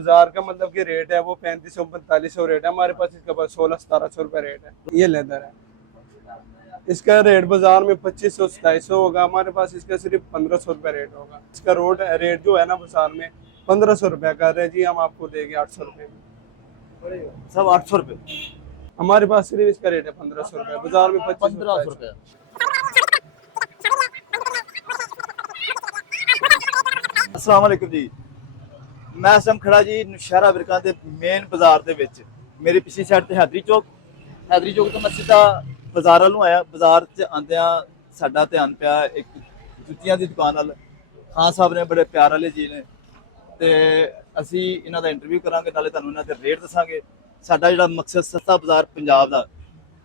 बाजार का मतलब कि रेट है वो 3500 4500 रेट है, हमारे पास इसका 1600 1700 रुपये रेट है। ये लेदर है, इसका रेट बाजार में 2500 2700 होगा, हमारे पास इसका सिर्फ 1500 रुपये रेट होगा। इसका रेट जो है ना बाजार में 1500 रुपये कर रहे हैं जी, हम आपको देंगे 800 रुपये में। सब 800 रुपये। हमारे पास सिर्फ इसका रेट है 1500 रुपये, बाजार में 1500 रुपये। अस्सलाम वालेकुम जी, मैं इस टाइम खड़ा जी नौशहरा विरकां दे मेन बाजार दे विच। मेरी पिछली साइड ते हैदरी चौक तो मैं सीधा बाजार वालों आया। बाजार च आंदियां साडा ध्यान पिया एक जुत्तियां दी दुकान वाल। खान साहब ने बड़े प्यार वाले जी ने, ते असी इन्हां दा इंटरव्यू करांगे, नाले तुहानूं इन्हां दे रेट दसांगे। साडा जिहड़ा मकसद सस्ता बाजार पंजाब दा,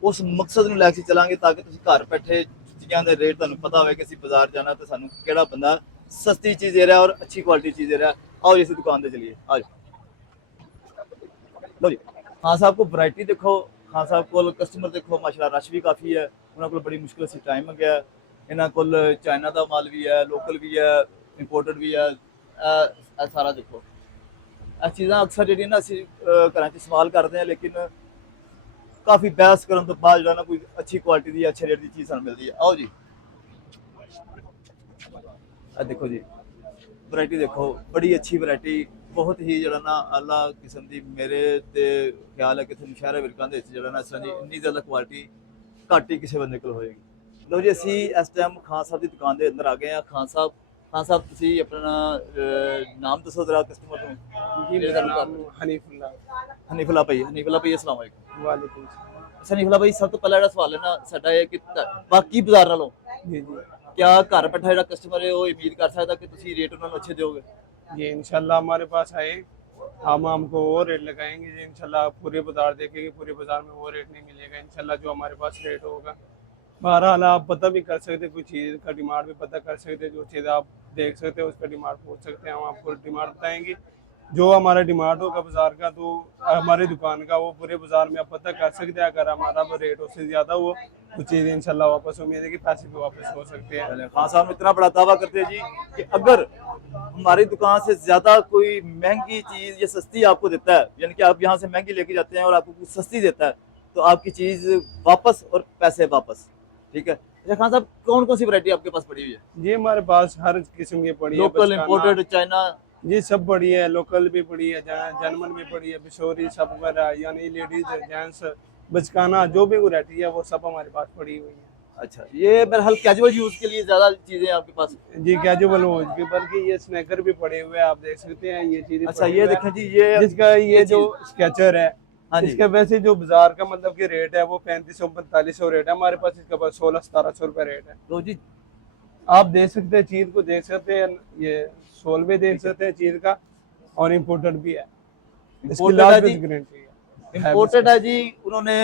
उस मकसद नूं लैके चलांगे ताकि तुसीं घर बैठे जुत्तियां दे रेट तुहानूं पता होवे कि असीं बाजार जाना ते सानूं किहड़ा बंदा सस्ती चीज़ दे रहा है और अच्छी क्वालिटी चीज़ दे रहा है। आओ इस दुकान पे चलिए, आज लो जी। खान साहब को वैरायटी देखो, खान साहब को कस्टमर देखो, माशाल्लाह रश भी काफ़ी है। उन्होंने को बड़ी मुश्किल से टाइम मंगया। इन्होंने को चाइना का माल भी है, लोकल भी है, इंपोर्टेड भी है। सारा देखो, चीज़ां अक्सर जी ना असी घर इस्तेमाल करते हैं, लेकिन काफ़ी बहस करने तो बाद जो ना कोई अच्छी क्वालिटी की अच्छे रेट की चीज़ सानूं मिलती है। आओ जी, देखो जी वैरायटी देखो, बड़ी अच्छी वैरायटी, बहुत ही जरा ना आला किस्म की। मेरे ते ख्याल है कि नौशहरा विरकां दे जरा ना इस तरह की इन्नी ज़्यादा क्वालिटी घट ही किसी बंदे को होएगी। लो जी, असी इस टाइम खान साहब की दुकान के अंदर आ गए हैं। खान साहब तुसी अपना नाम दसो जरा कस्टमर को। मेरा नाम हनीफुल्ला। हनीफुल्ला भाई अस्सलाम वालेकुम। वालेकुम। हनीफुल्ला भाई, सब तो पहला जिहड़ा सवाल है ना साडा है कि बाकी बाजार नालों जी जी क्या घर बैठा जिहड़ा कस्टमर है वो उम्मीद कर सकता कि तुसी रेट उन्होंने अच्छे दोगे? ये इंशाल्लाह हमारे पास आए, हम हमको वो रेट लगाएंगे जी इंशाल्लाह। पूरे बाजार देखेंगे, पूरे बाजार में वो रेट नहीं मिलेगा इंशाल्लाह जो हमारे पास रेट होगा। बहरहाल आप पता भी कर सकते, कोई चीज़ का डिमांड भी पता कर सकते, जो चीज़ आप देख सकते हो उसका डिमांड पूछ सकते हैं, हम आपको डिमांड बताएंगे। जो हमारा डिमांड होगा बाजार का, तो हमारी दुकान का, वो पूरे बाजार में आप पता कर सकते हैं। अगर हमारा रेट उससे ज़्यादा हो तो चीज़ इंशाल्लाह वापस, उम्मीद है कि पैसे भी वापस हो सकते हैं। खान साहब इतना बड़ा दावा करते हैं जी कि अगर हमारी दुकान से ज्यादा कोई महंगी चीज या सस्ती आपको देता है, यानी कि आप यहाँ से महंगी लेके जाते हैं और आपको कुछ सस्ती देता है, तो आपकी चीज वापस और पैसे वापस। ठीक है। अच्छा खान साहब, कौन कौन सी वैरायटी आपके पास पड़ी हुई है? जी हमारे पास हर किस्म की पड़ी है, लोकल, इंपोर्टेड, चाइना? जी सब पड़ी है, लोकल भी पड़ी है, जर्मन भी पड़ी है, बिशोरी सब वगैरह, यानी लेडीज जेंट्स बचकाना जो भी वैरायटी है वो सब हमारे पास पड़ी हुई है। अच्छा, ये बहरहाल कैजुअल यूज के लिए ज्यादा चीजें आपके पास? जी कैजुअल हो, बल्कि ये स्नैकर भी पड़े हुए हैं, आप देख सकते हैं ये चीजें। अच्छा ये देखें जी, ये जिसका ये जो स्केचर है, हाँ जी, इसका वैसे जो बाजार का मतलब कि रेट है वो 3500 4500 रेट है, हमारे पास इसका बस 16 1700 रुपये रेट है। तो जी आप देख सकते हैं, चीज को देख सकते हैं, ये सोल भी देख सकते हैं चीज का, और इम्पोर्टेड भी है, इसकी लास्ट गारंटी है। इम्पोर्टेड है जी, उन्होंने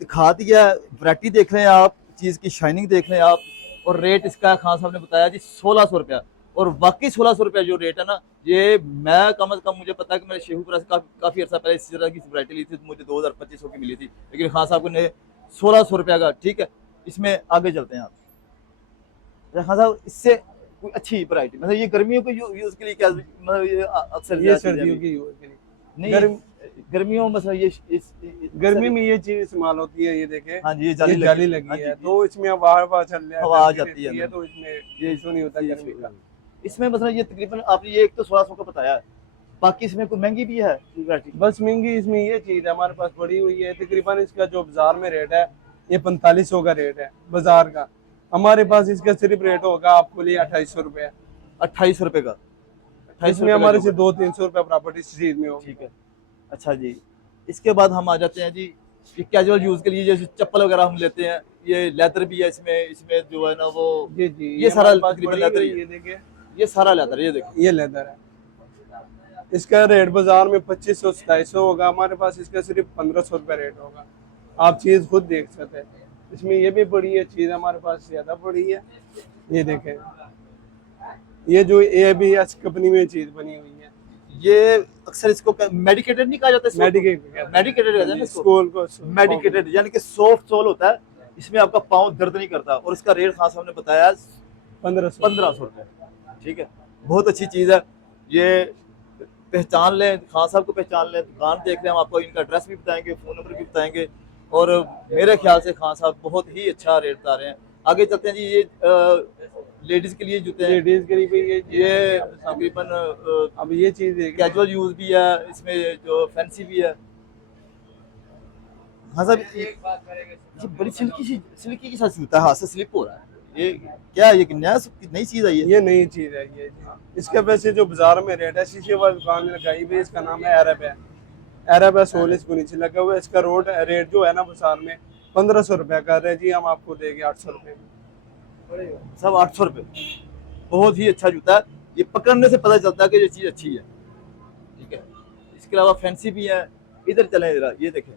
दिखा दिया। वैरायटी देख रहे हैं आप, चीज़ की शाइनिंग देख रहे हैं आप, और रेट इसका खान साहब ने बताया जी 1600 रुपया। और वाकई 1600 रुपया जो रेट है ना, ये मैं कम से कम मुझे पता है कि मैंने शेखुपुरा से काफ़ी अर्सा पहले इसी तरह की वैरायटी ली थी, तो मुझे 2025 की मिली थी, लेकिन खान साहब ने 1600 रुपया का। ठीक है, इसमें आगे चलते हैं आप। खान साहब, इससे कोई अच्छी वैरायटी मतलब ये गर्मियों को यूज़ के लिए क्या, मतलब ये अक्सर ये सर्दियों की यूज के लिए नहीं, गर्मियों में गर्मी में ये चीज इस्तेमाल होती है। ये देखें, हाँ जी, ये जाली लगी है, तो इसमें हवा हवा आ जाती है, तो इसमें ये इशू नहीं होता गर्मी का। इसमें मतलब ये तकरीबन आपने ये एक तो 1600 का बताया है, बाकी इसमें कोई महंगी भी है वैरायटी? बस महंगी इसमें ये चीज हमारे पास पड़ी हुई है, तकरीबन इसका जो बाजार में रेट है ये 4500 का रेट है बाजार का, हमारे पास इसका सिर्फ रेट होगा आपको लिए 2800 रुपये। 2800 रुपये का? इसमें हमारे से 200-300 रुपये प्रॉपर्टी इस चीज में होगी। ठीक है। अच्छा जी, इसके बाद हम आ जाते हैं जी, ये कैजुअल यूज के लिए जैसे चप्पल वगैरह हम लेते हैं, ये लेदर भी है इसमें जो है ना वो, जी जी, ये सारा तकरीबन लेदर ही ये है। देखिए, ये सारा लेदर, ये देखो ये लेदर है। इसका रेट बाजार में 2500 2700 होगा, हमारे पास इसका सिर्फ 1500 रुपये रेट होगा। आप चीज खुद देख सकते हैं, इसमें ये भी पड़ी है चीज, हमारे पास ज्यादा पड़ी है। ये देखें, ये जो ABS कंपनी में चीज बनी हुई है, ये अक्सर इसको मेडिकेटेड नहीं कहा जाता, मेडिकेटेड कहते हैं स्कूल को, मेडिकेटेड यानी कि सॉफ्ट सोल होता है, इसमें आपका पाँव दर्द नहीं करता, और इसका रेट खान साहब ने बताया 1500 रुपये। ठीक है, बहुत अच्छी चीज़ है। ये पहचान लें, खान साहब को पहचान लें, दुकान देख लें, हम आपको इनका एड्रेस भी बताएंगे, फ़ोन नंबर भी बताएंगे। और मेरे ख्याल से खान साहब बहुत ही अच्छा रेट बता रहे हैं। आगे चलते हैं जी। ये लेडीज़ के लिए जूते हैं, लेडीज के लिए भी ये तकरीबन अब ये चीज है कैजुअल यूज़ भी है, इसमें जो फैंसी भी है। हाँ साहब, ये बड़ी सिल्की के साथ जूता है, हाथ से स्लिप हो रहा है। ये क्या है? ये नई चीज़ आई है? ये नई चीज है ये। इसके वैसे जो बाजार में रेट है, शीशे वाली दुकान में लगाई हुई है, इसका नाम है अरब है। अरब है, 16 इसको नीचे लगा हुआ है। इसका रेट जो है ना बाजार में 1500 रुपया कर रहे हैं जी, हम आपको देंगे 800 रुपये में। सब 800 रुपये। बहुत ही अच्छा जूता है, ये पकड़ने से पता चलता है कि ये चीज़ अच्छी है। ठीक है, इसके अलावा फैंसी भी है। इधर चलें जरा, ये देखें,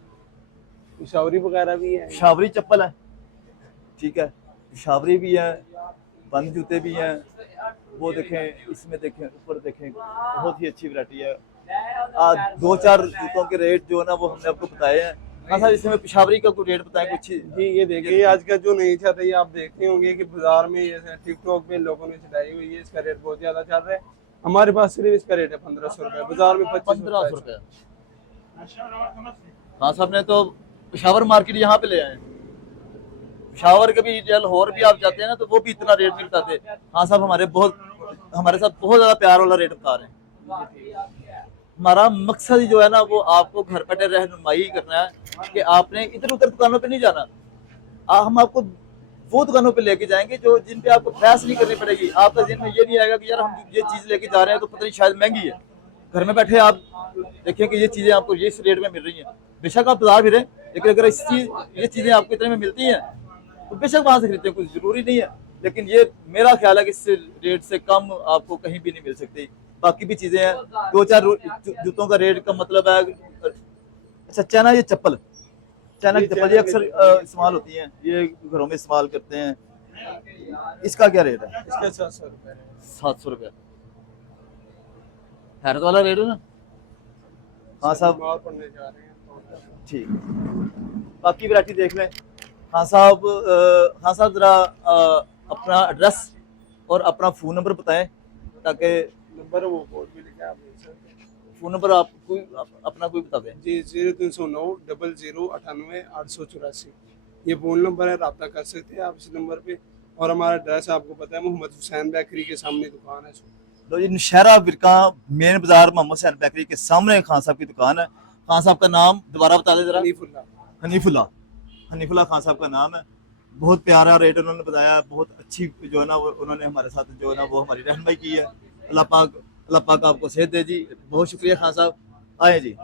शावरी वगैरह भी है। शावरी चप्पल है। ठीक है, शावरी भी है, बंद जूते भी हैं। वो देखें, इसमें देखें, ऊपर देखें, बहुत ही अच्छी वैरायटी है। 2-4 जूतों के रेट जो है ना वो हमने आपको बताए हैं। हाँ सर, इसमें पिशावरी का कोई रेट बताएं कुछ? जी ये देखिए, आज का जो नई चल रही है, आप देखते होंगे कि बाजार में ये टिकटॉक पे लोगों ने चलाई हुई है, इसका रेट बहुत ज्यादा चल रहा है। हमारे पास सिर्फ इसका रेट है 1500 रुपये, बाजार में 1500 रुपये। हाँ साहब ने तो पिशावर मार्केट यहाँ पे ले आए हैं। पिशावर के भी लाहौर भी आप जाते हैं ना तो वो भी इतना रेट नहीं बताते। हाँ साहब, हमारे साथ बहुत ज्यादा प्यार वाला रेट बता रहे हैं। हमारा मकसद जो है ना वो आपको घर बैठे रहनुमाई करना है कि आपने इधर उधर दुकानों पे नहीं जाना। हम आपको वो दुकानों पे लेके जाएंगे जो जिन पे आपको प्रयास नहीं करनी पड़ेगी। आपका जिन में ये नहीं आएगा कि यार हम ये चीज़ लेके जा रहे हैं तो पता नहीं शायद महंगी है। घर में बैठे आप देखें कि ये चीज़ें आपको इस रेट में मिल रही हैं। बेशक आप बाजार भी रहें, लेकिन अगर ये चीज़ें आपको इतने में मिलती हैं तो बेशक वहाँ से खरीदते हैं, कुछ ज़रूरी नहीं है। लेकिन ये मेरा ख्याल है कि इस रेट से कम आपको कहीं भी नहीं मिल सकती। बाकी भी चीज़ें हैं। 2-4 जूतों का रेट का मतलब है। अच्छा, चाइना ये चप्पल, चाइना की चप्पल ये अक्सर इस्तेमाल होती हैं, ये घरों में इस्तेमाल करते हैं। इसका क्या रेट है? इसका 700 रुपये। 700 रुपये हैरत वाला रेट है ना। हाँ साहब, पढ़ने जा रहे हैं तो ठीक। बाकी वैरायटी देख लें। हाँ साहब ज़रा अपना एड्रेस और अपना फ़ोन नंबर बताएं ताकि नंबर वो बोर्ड भी लिखा है, आप देख सकते हैं। फ़ोन नंबर आप अपना कोई बता दें। जी 0309 0098 884, ये फ़ोन नंबर है, रब्ता कर सकते हैं आप इस नंबर पे। और हमारा एड्रेस आपको पता है, मोहम्मद हुसैन बेकरी के सामने दुकान है। लो जी, नौशहरा विरका मेन बाजार मोहम्मद हुसैन बेकरी के सामने खान साहब की दुकान है। खान साहब का नाम दोबारा बता दें जरा। हनीफुल्ला खान साहब का नाम है। बहुत प्यारा रेट उन्होंने बताया, बहुत अच्छी जो है ना वो उन्होंने हमारे साथ जो है ना वो हमारी रहनुमाई की है। अल्लाह पाक आपको सेहत दे जी। बहुत शुक्रिया खान साहब, आए जी।